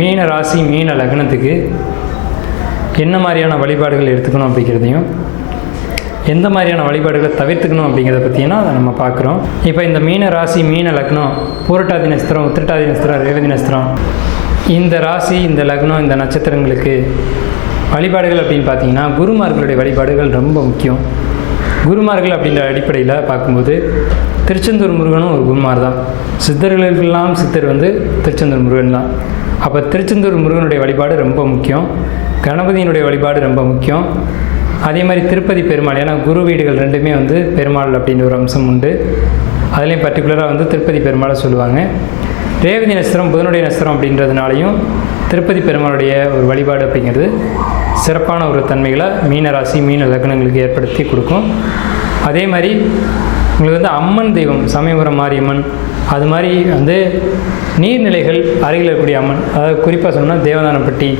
மீன ராசி மீன லக்னத்துக்கு என்ன மாதிரியான வழிபாடுகள் எடுத்துக்கணும் அப்படிங்கிறதையும் எந்த மாதிரியான வழிபாடுகளை தவிர்த்துக்கணும் அப்படிங்கிறத பற்றினா அதை நம்ம பார்க்குறோம். இப்போ இந்த மீன ராசி மீன லக்னம் பூரட்டாதி நட்சத்திரம் உத்திரட்டாதி நட்சத்திரம் ரேவதி நட்சத்திரம் இந்த ராசி இந்த லக்னம் இந்த நட்சத்திரங்களுக்கு வழிபாடுகள் அப்படின்னு பார்த்தீங்கன்னா குருமார்களுடைய வழிபாடுகள் ரொம்ப முக்கியம். குருமார்கள் அப்படின்ற அடிப்படையில் பார்க்கும்போது திருச்செந்தூர் முருகனும் ஒரு குருமார் தான். சித்தர்களுக்கெல்லாம் சித்தர் வந்து திருச்செந்தூர் முருகன் தான். அப்போ திருச்செந்தூர் முருகனுடைய வழிபாடு ரொம்ப முக்கியம். கணபதியினுடைய வழிபாடு ரொம்ப முக்கியம். அதே மாதிரி திருப்பதி பெருமாள் ஏன்னா குரு வீடுகள் ரெண்டுமே வந்து பெருமாள் அப்படின்ற ஒரு அம்சம் உண்டு. அதுலேயும் பர்டிகுலராக வந்து திருப்பதி பெருமாளை சொல்லுவாங்க. ரேவதி நட்சத்திரம் புதனுடைய நட்சத்திரம் அப்படின்றதுனாலையும் திருப்பதி பெருமாளுடைய ஒரு வழிபாடு அப்படிங்கிறது சிறப்பான ஒரு தன்மைகளை மீன ராசி மீன லக்னங்களுக்கு ஏற்படுத்தி கொடுக்கும். அதே மாதிரி உங்களுக்கு வந்து அம்மன் தெய்வம் சமயபுரம் மாரியம்மன் அது மாதிரி வந்து நீர்நிலைகள் அருகில் இருக்கக்கூடிய அம்மன் அதாவது குறிப்பாக சொன்னால் தேவதானப்பட்டி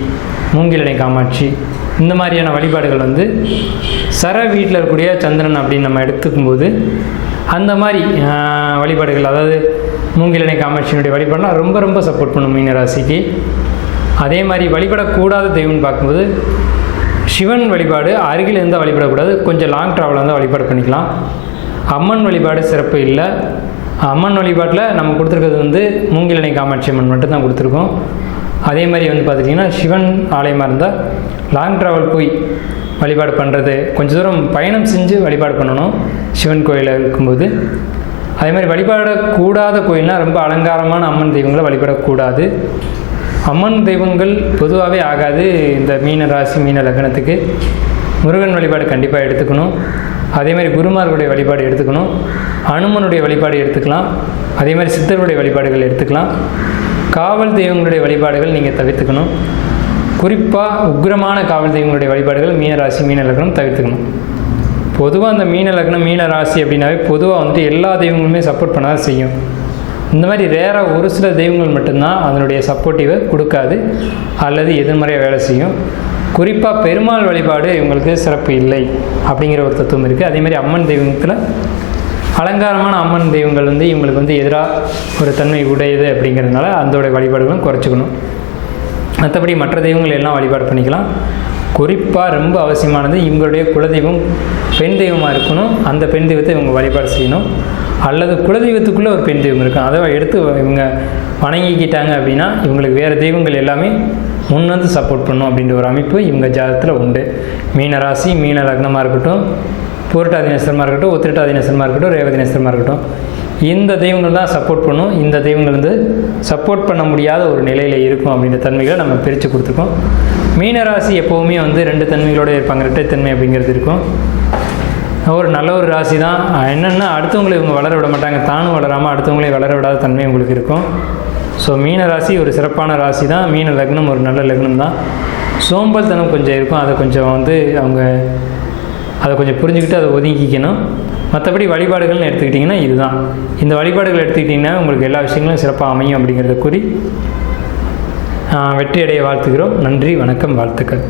மூங்கிலணை காமாட்சி இந்த மாதிரியான வழிபாடுகள் வந்து சர வீட்டில் இருக்கக்கூடிய சந்திரன் அப்படின்னு நம்ம எடுத்துக்கும்போது அந்த மாதிரி வழிபாடுகள் அதாவது மூங்கிலணை காமாட்சியினுடைய வழிபாடுனா ரொம்ப ரொம்ப சப்போர்ட் பண்ணும் மீன ராசிக்கு அதே மாதிரி வழிபடக்கூடாத தெய்வம்னு பார்க்கும்போது சிவன் வழிபாடு அருகில் இருந்தால் வழிபடக்கூடாது கொஞ்சம் லாங் ட்ராவலாக இருந்தால் வழிபாடு பண்ணிக்கலாம். அம்மன் வழிபாடு சிறப்பு இல்லை. அம்மன் வழிபாட்டில் நம்ம கொடுத்துருக்கிறது வந்து மூங்கிலணை காமாட்சி அம்மன் மட்டும்தான் கொடுத்துருக்கோம். அதே மாதிரி வந்து பார்த்துட்டிங்கன்னா சிவன் ஆலயமாக இருந்தால் லாங் ட்ராவல் போய் வழிபாடு பண்ணுறது கொஞ்சம் தூரம் பயணம் செஞ்சு வழிபாடு பண்ணணும் சிவன் கோயிலில் இருக்கும்போது. அதே மாதிரி வழிபாடக்கூடாத கோயில்னால் ரொம்ப அலங்காரமான அம்மன் தெய்வங்களை வழிபடக்கூடாது. அம்மன் தெய்வங்கள் பொதுவாகவே ஆகாது இந்த மீன ராசி மீன லக்னத்துக்கு. முருகன் வழிபாடு கண்டிப்பாக எடுத்துக்கணும். அதே மாதிரி குருமார்களுடைய வழிபாடு எடுத்துக்கணும். அனுமனுடைய வழிபாடு எடுத்துக்கலாம். அதே மாதிரி சித்தருடைய வழிபாடுகள் எடுத்துக்கலாம். காவல் தெய்வங்களுடைய வழிபாடுகள் நீங்கள் தவிர்த்துக்கணும். குறிப்பாக உக்கிரமான காவல் தெய்வங்களுடைய வழிபாடுகள் மீன ராசி மீன லக்னம் தவிர்த்துக்கணும். பொதுவாக அந்த மீன லக்னம் மீன ராசி அப்படின்னாவே பொதுவாக வந்துட்டு எல்லா தெய்வங்களுமே சப்போர்ட் பண்ணால் செய்யும். இந்த மாதிரி ரேராக ஒரு சில தெய்வங்கள் மட்டும்தான் அதனுடைய சப்போர்ட்டிவை கொடுக்காது. அல்லது எதிர்மறையாக வேலை செய்யும். குறிப்பாக பெருமாள் வழிபாடு இவங்களுக்கு சிறப்பு இல்லை அப்படிங்கிற ஒரு தத்துவம் இருக்குது அதேமாதிரி அம்மன் தெய்வத்தில் அலங்காரமான அம்மன் தெய்வங்கள் வந்து இவங்களுக்கு வந்து எதிராக ஒரு தன்மை உடையது அப்படிங்கிறதுனால அதோட வழிபாடுகளும் குறைச்சிக்கணும். மற்றபடி மற்ற தெய்வங்கள் எல்லாம் வழிபாடு பண்ணிக்கலாம். குறிப்பாக ரொம்ப அவசியமானது இவங்களுடைய குலதெய்வம் பெண் தெய்வமாக இருக்கணும். அந்த பெண் தெய்வத்தை இவங்க வழிபாடு செய்யணும். அல்லது குலதெய்வத்துக்குள்ளே ஒரு பெண் தெய்வம் இருக்கும் அதை எடுத்து இவங்க வணங்கிக்கிட்டாங்க அப்படின்னா இவங்களுக்கு வேறு தெய்வங்கள் எல்லாமே முன் வந்து சப்போர்ட் பண்ணும் அப்படின்ற ஒரு அமைப்பு இவங்க ஜாதகத்தில் உண்டு. மீன ராசி மீன லக்னமாக இருக்கட்டும் பூரட்டாதி நட்சத்திரமாக இருக்கட்டும் உத்திரட்டாதி நட்சத்திரமாக இருக்கட்டும் ரேவதி நட்சத்திரமாக இருக்கட்டும். இந்த தெய்வங்கள் தான் சப்போர்ட் பண்ணும். இந்த தெய்வங்கள் வந்து சப்போர்ட் பண்ண முடியாத ஒரு நிலையில் இருக்கும் அப்படின்ற தன்மைகளை நம்ம பிரித்து கொடுத்துருக்கோம். மீனராசி எப்போவுமே வந்து ரெண்டு தன்மைகளோடு இருப்பாங்க. இரட்டைத்தன்மை அப்படிங்கிறது இருக்கும். ஒரு நல்ல ஒரு ராசி தான் என்னென்னா அடுத்தவங்களை இவங்க வளர விட மாட்டாங்க. தானும் வளராமல் அடுத்தவங்களையும் வளர விடாத தன்மை உங்களுக்கு இருக்கும். ஸோ மீன ராசி ஒரு சிறப்பான ராசி தான் மீன லக்னம் ஒரு நல்ல லக்னம் தான் சோம்பல் தனம் கொஞ்சம் இருக்கும். அதை கொஞ்சம் வந்து அவங்க அதை கொஞ்சம் புரிஞ்சுக்கிட்டு அதை ஒதுங்கிக்கணும். மற்றபடி வழிபாடுகள்னு எடுத்துக்கிட்டிங்கன்னா இதுதான். இந்த வழிபாடுகள் எடுத்துக்கிட்டிங்கன்னா உங்களுக்கு எல்லா விஷயங்களும் சிறப்பாக அமையும் அப்படிங்கிறத கூறி வெற்றி அடைய வாழ்த்துக்கிறோம் நன்றி வணக்கம் வாழ்த்துக்கள்.